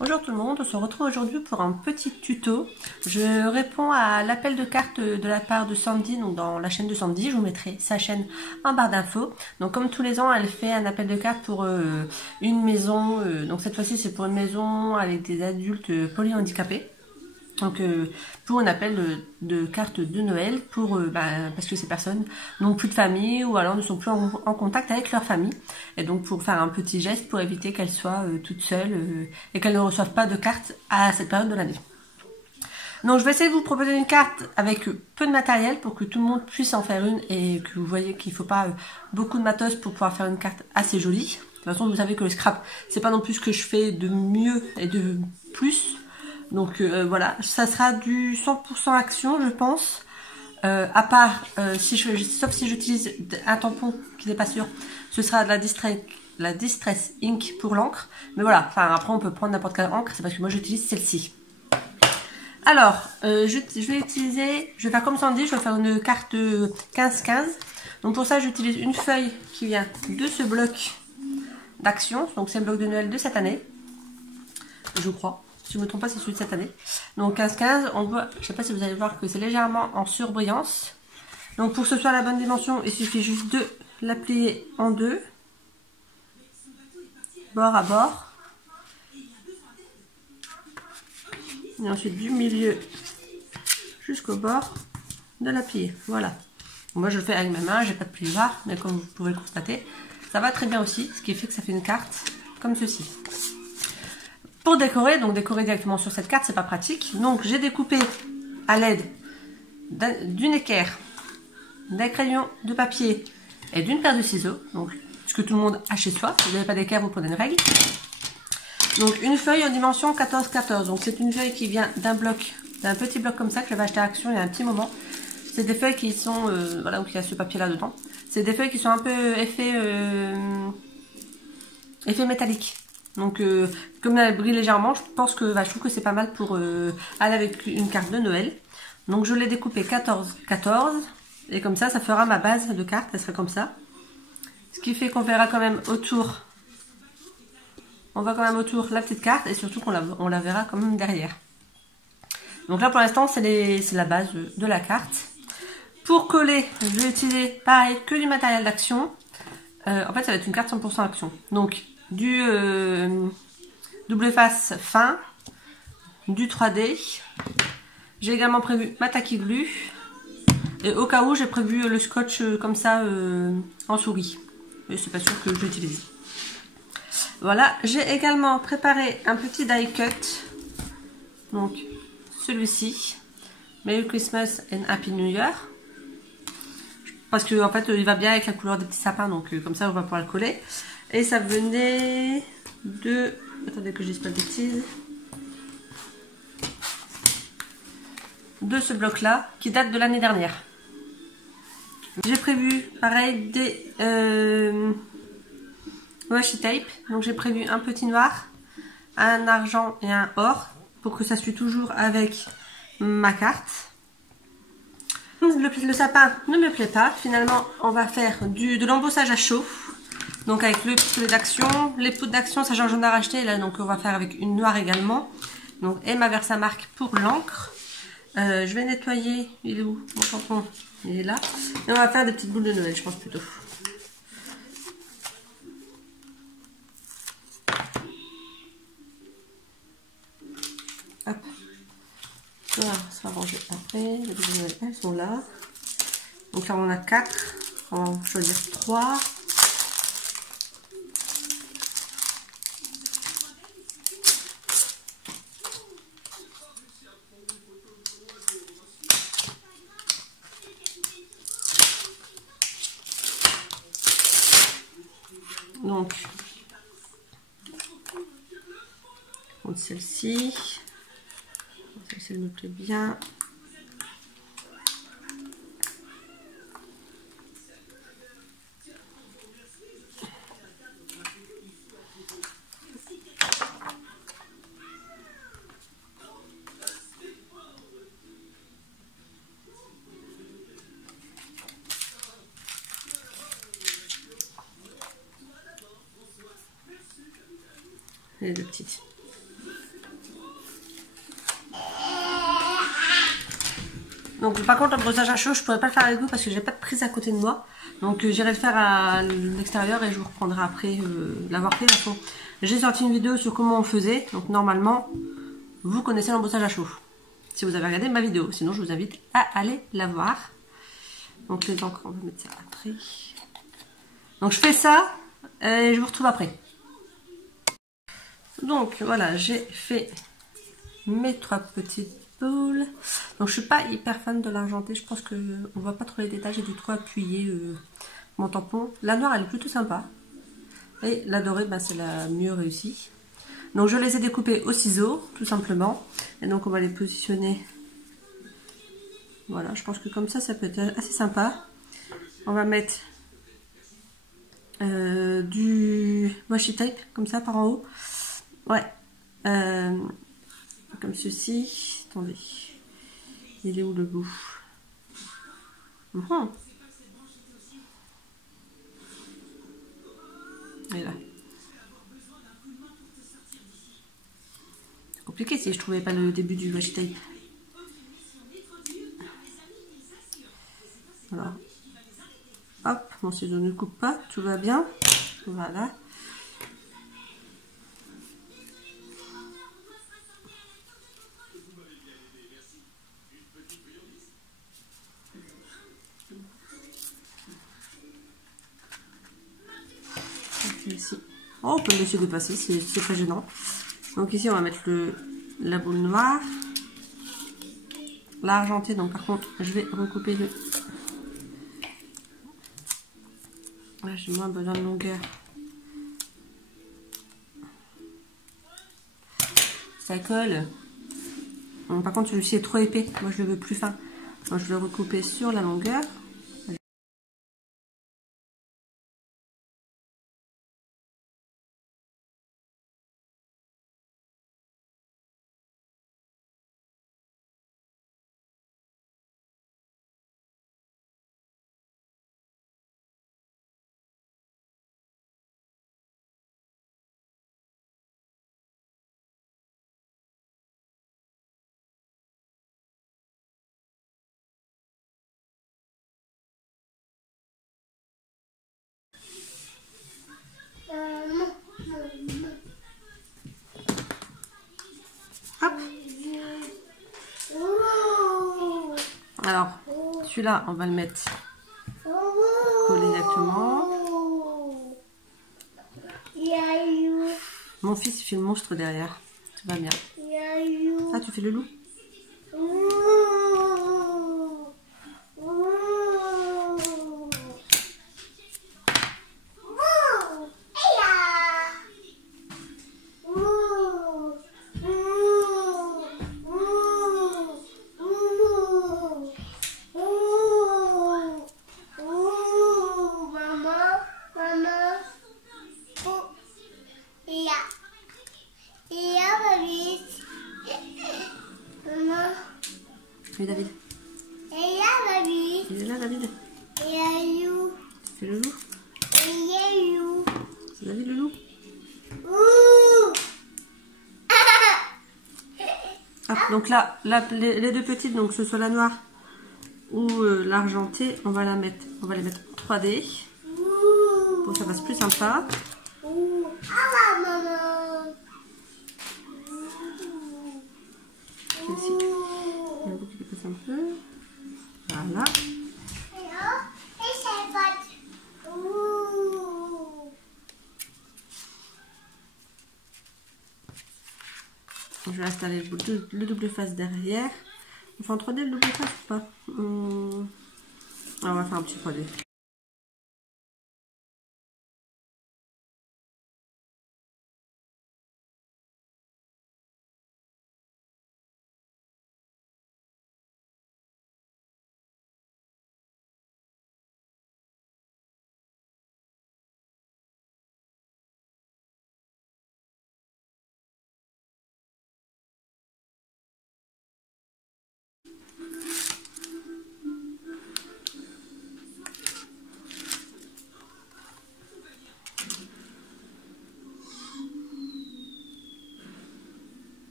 Bonjour tout le monde, on se retrouve aujourd'hui pour un petit tuto. Je réponds à l'appel de carte de la part de Sandy, donc dans la chaîne de Sandy, je vous mettrai sa chaîne en barre d'infos. Donc comme tous les ans, elle fait un appel de carte pour une maison, donc cette fois-ci c'est pour une maison avec des adultes polyhandicapés. Donc pour un appel de carte de Noël pour parce que ces personnes n'ont plus de famille ou alors ne sont plus en contact avec leur famille, et donc pour faire un petit geste pour éviter qu'elles soient toutes seules et qu'elles ne reçoivent pas de carte à cette période de l'année. Donc je vais essayer de vous proposer une carte avec peu de matériel pour que tout le monde puisse en faire une et que vous voyez qu'il ne faut pas beaucoup de matos pour pouvoir faire une carte assez jolie. De toute façon vous savez que le scrap c'est pas non plus ce que je fais de mieux et de plus. Donc voilà, ça sera du 100% action je pense, à part sauf si j'utilise un tampon qui n'est pas sûr, ce sera de la Distress Ink pour l'encre. Mais voilà, enfin après on peut prendre n'importe quelle encre, c'est parce que moi j'utilise celle-ci. Alors, je vais faire comme Sandy, je vais faire une carte 15-15. Donc pour ça j'utilise une feuille qui vient de ce bloc d'action, donc c'est le bloc de Noël de cette année, je crois. Si je ne me trompe pas, c'est celui de cette année. Donc 15-15, on voit, je ne sais pas si vous allez voir que c'est légèrement en surbrillance. Donc pour que ce soit la bonne dimension, il suffit juste de la plier en deux, bord à bord. Et ensuite du milieu jusqu'au bord de la plier. Voilà. Moi je le fais avec mes mains, j'ai pas de plioir, mais comme vous pouvez le constater, ça va très bien aussi, ce qui fait que ça fait une carte comme ceci. Pour décorer, donc décorer directement sur cette carte, c'est pas pratique. Donc j'ai découpé à l'aide d'une équerre, d'un crayon de papier et d'une paire de ciseaux. Donc ce que tout le monde a chez soi. Si vous n'avez pas d'équerre, vous prenez une règle. Donc une feuille en dimension 14-14. Donc c'est une feuille qui vient d'un petit bloc comme ça que j'avais acheté à Action il y a un petit moment. C'est des feuilles qui sont, voilà, donc il y a ce papier là dedans. C'est des feuilles qui sont un peu effet métallique. Donc comme elle brille légèrement, je trouve que c'est pas mal pour aller avec une carte de Noël. Donc je l'ai découpé 14-14 et comme ça fera ma base de carte, elle serait comme ça. Ce qui fait qu'on verra quand même autour, la petite carte et surtout qu'on la verra quand même derrière. Donc là pour l'instant c'est la base de la carte. Pour coller, je vais utiliser pareil que du matériel d'action. En fait ça va être une carte 100% action. Donc du double face fin, du 3D. J'ai également prévu ma tacky glue. Et au cas où, j'ai prévu le scotch comme ça en souris. Mais c'est pas sûr que je l'utilise. Voilà, j'ai également préparé un petit die cut. Donc celui-ci. Merry Christmas and Happy New Year. Parce que en fait il va bien avec la couleur des petits sapins, donc comme ça on va pouvoir le coller. Et ça venait de... Attendez que je dise pas de bêtises. De ce bloc là qui date de l'année dernière. J'ai prévu pareil des washi tape. Donc j'ai prévu un petit noir, un argent et un or pour que ça suit toujours avec ma carte. Le sapin ne me plaît pas. Finalement on va faire de l'embossage à chaud. Donc avec le pistolet d'action, les poudres d'action, ça j'en ai racheté là, donc on va faire avec une noire également. Donc et ma Versamark pour l'encre. Je vais nettoyer, il est où mon tampon? Il est là. Et on va faire des petites boules de Noël, je pense plutôt. Hop. Ça sera rangé après. Les boules de Noël, elles sont là. Donc là on en a 4. On va en choisir 3. Donc, celle-ci elle me plaît bien. Les deux petites. Donc par contre le brossage à chaud je pourrais pas le faire avec vous parce que j'ai pas de prise à côté de moi. Donc j'irai le faire à l'extérieur et je vous reprendrai après l'avoir fait. J'ai sorti une vidéo sur comment on faisait. Donc normalement vous connaissez l'embossage à chaud. Si vous avez regardé ma vidéo. Sinon je vous invite à aller la voir. Donc les encres on va mettre ça après. Donc je fais ça et je vous retrouve après. Donc voilà j'ai fait mes 3 petites boules. Donc je suis pas hyper fan de l'argenté, je pense que on voit pas trop les détails, j'ai dû trop appuyer mon tampon. La noire elle est plutôt sympa et la dorée ben, c'est la mieux réussie. Donc je les ai découpées au ciseau tout simplement et donc on va les positionner. Voilà, je pense que comme ça peut être assez sympa. On va mettre du washi tape comme ça par en haut. Ouais, comme ceci. Attendez, il est où le bout? Et là. C'est compliqué si je trouvais pas le début du washi tape. Voilà. Hop, mon ciseau ne coupe pas, tout va bien. Voilà. Ici. Oh, on peut le laisser dépasser, c'est pas gênant. Donc ici on va mettre la boule noire. L'argenté, donc par contre je vais recouper le... Là j'ai moins besoin de longueur. Ça colle. Bon, par contre celui-ci est trop épais, moi je le veux plus fin. Donc je vais recouper sur la longueur. Hop. Alors, celui-là, on va le mettre collé directement. Mon fils fait le monstre derrière. Tout va bien. Ah, tu fais le loup? Oui, David. Il est là, David. C'est le loup. C'est David le loup. Hop, donc là, les deux petites, donc que ce soit la noire ou l'argentée, on va les mettre en 3D pour que ça fasse plus sympa. Ici, il y a un bout qui dépasse un peu. Voilà. Je vais installer le double face derrière. On fait en 3D le double face ou pas? On va faire un petit 3D.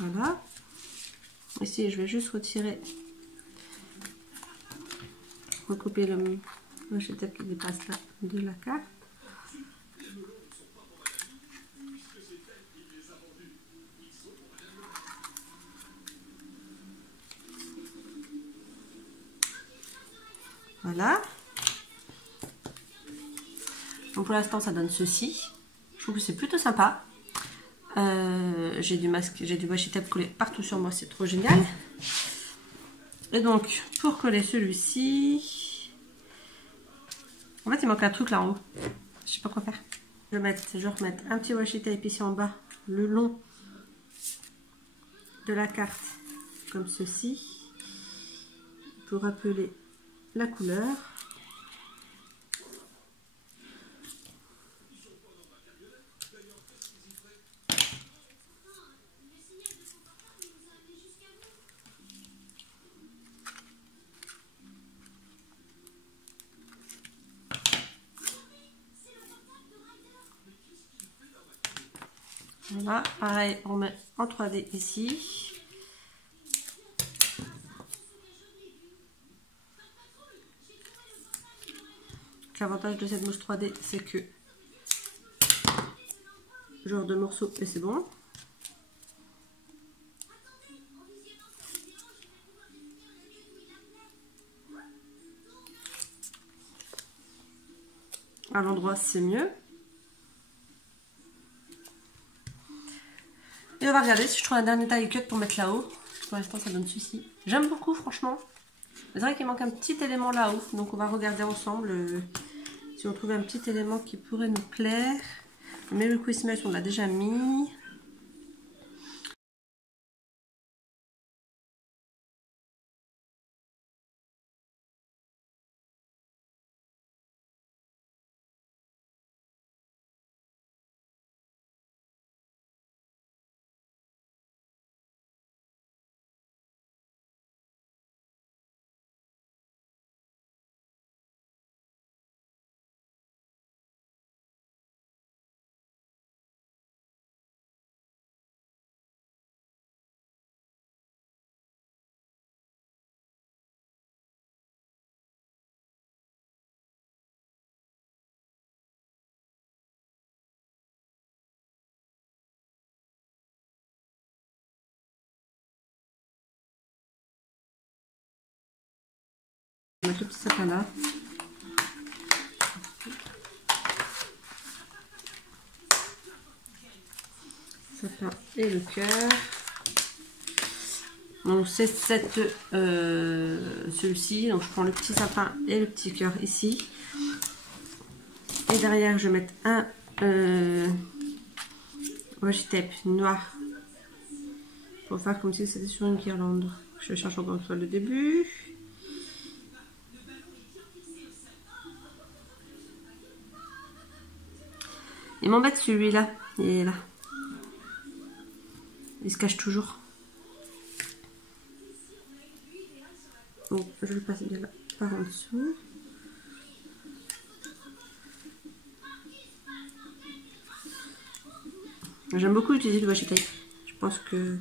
Voilà. Ici, je vais juste retirer recouper le washi tape qui dépasse là de la carte. Voilà. Donc pour l'instant ça donne ceci. Je trouve que c'est plutôt sympa. J'ai du masque, j'ai du washi tape collé partout sur moi, c'est trop génial. Et donc pour coller celui-ci, en fait il manque un truc là en haut. Je sais pas quoi faire. Je vais remettre un petit washi tape ici en bas, le long de la carte, comme ceci, pour rappeler la couleur. Voilà, pareil, on met en 3D ici. L'avantage de cette mousse 3D, c'est que genre de morceaux et c'est bon. À l'endroit, c'est mieux. Et on va regarder si je trouve un dernier taille cut pour mettre là-haut. Pour l'instant, ça donne ceci. J'aime beaucoup, franchement. C'est vrai qu'il manque un petit élément là-haut. Donc, on va regarder ensemble si on trouve un petit élément qui pourrait nous plaire. Mais le Christmas, on l'a déjà mis. On va mettre le petit sapin là. Sapin et le cœur. Donc c'est celui-ci. Donc je prends le petit sapin et le petit cœur ici. Et derrière je vais mettre un washi tape noir pour faire comme si c'était sur une guirlande. Je cherche encore une fois le début. Il m'embête celui-là, il est là. Il se cache toujours. Donc je le passe bien là par en dessous. J'aime beaucoup utiliser le washi tape. Je pense que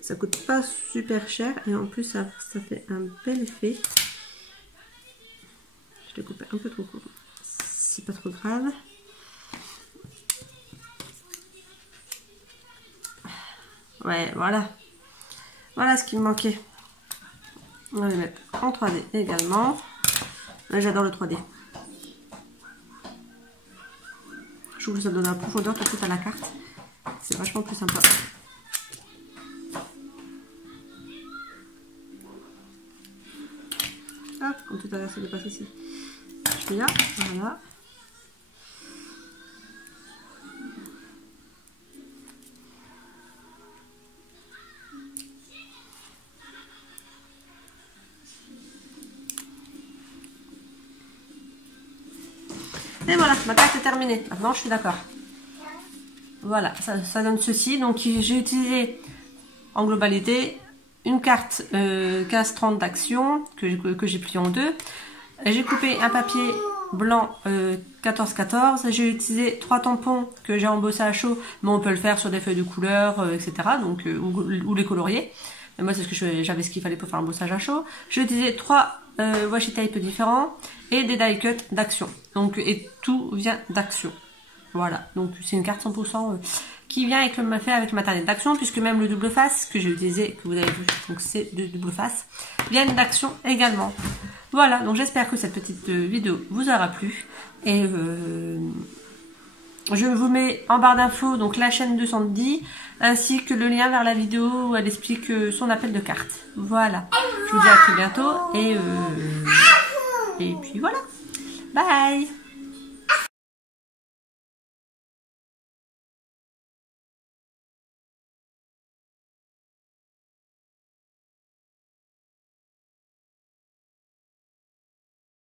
ça coûte pas super cher et en plus ça fait un bel effet. Je l'ai coupé un peu trop court. C'est pas trop grave. Ouais, voilà. Voilà ce qui me manquait. On va les mettre en 3D également. Là, j'adore le 3D. Je trouve que ça donne un profondeur tout de suite à la carte. C'est vachement plus sympa. Hop, comme tout à l'heure, ça dépasse ici. Je fais là, voilà. Et voilà, ma carte est terminée. Maintenant, je suis d'accord. Voilà, ça donne ceci. Donc, j'ai utilisé en globalité une carte 15-30 d'action que j'ai pliée en deux. J'ai coupé un papier blanc 14-14. J'ai utilisé 3 tampons que j'ai embossés à chaud, mais on peut le faire sur des feuilles de couleur, etc. Donc, ou les colorier. Et moi, c'est ce que j'avais ce qu'il fallait pour faire un brossage à chaud. J'ai utilisé 3 washi tape différents et des die cuts d'Action. Donc, et tout vient d'Action. Voilà. Donc, c'est une carte 100% qui vient avec le matériel d'Action, puisque même le double face que j'ai utilisé, que vous avez vu, donc c'est de double face, viennent d'Action également. Voilà. Donc, j'espère que cette petite vidéo vous aura plu. Et je vous mets en barre d'infos donc la chaîne de Sandy ainsi que le lien vers la vidéo où elle explique son appel de cartes. Voilà. Je vous dis à très bientôt et puis voilà. Bye.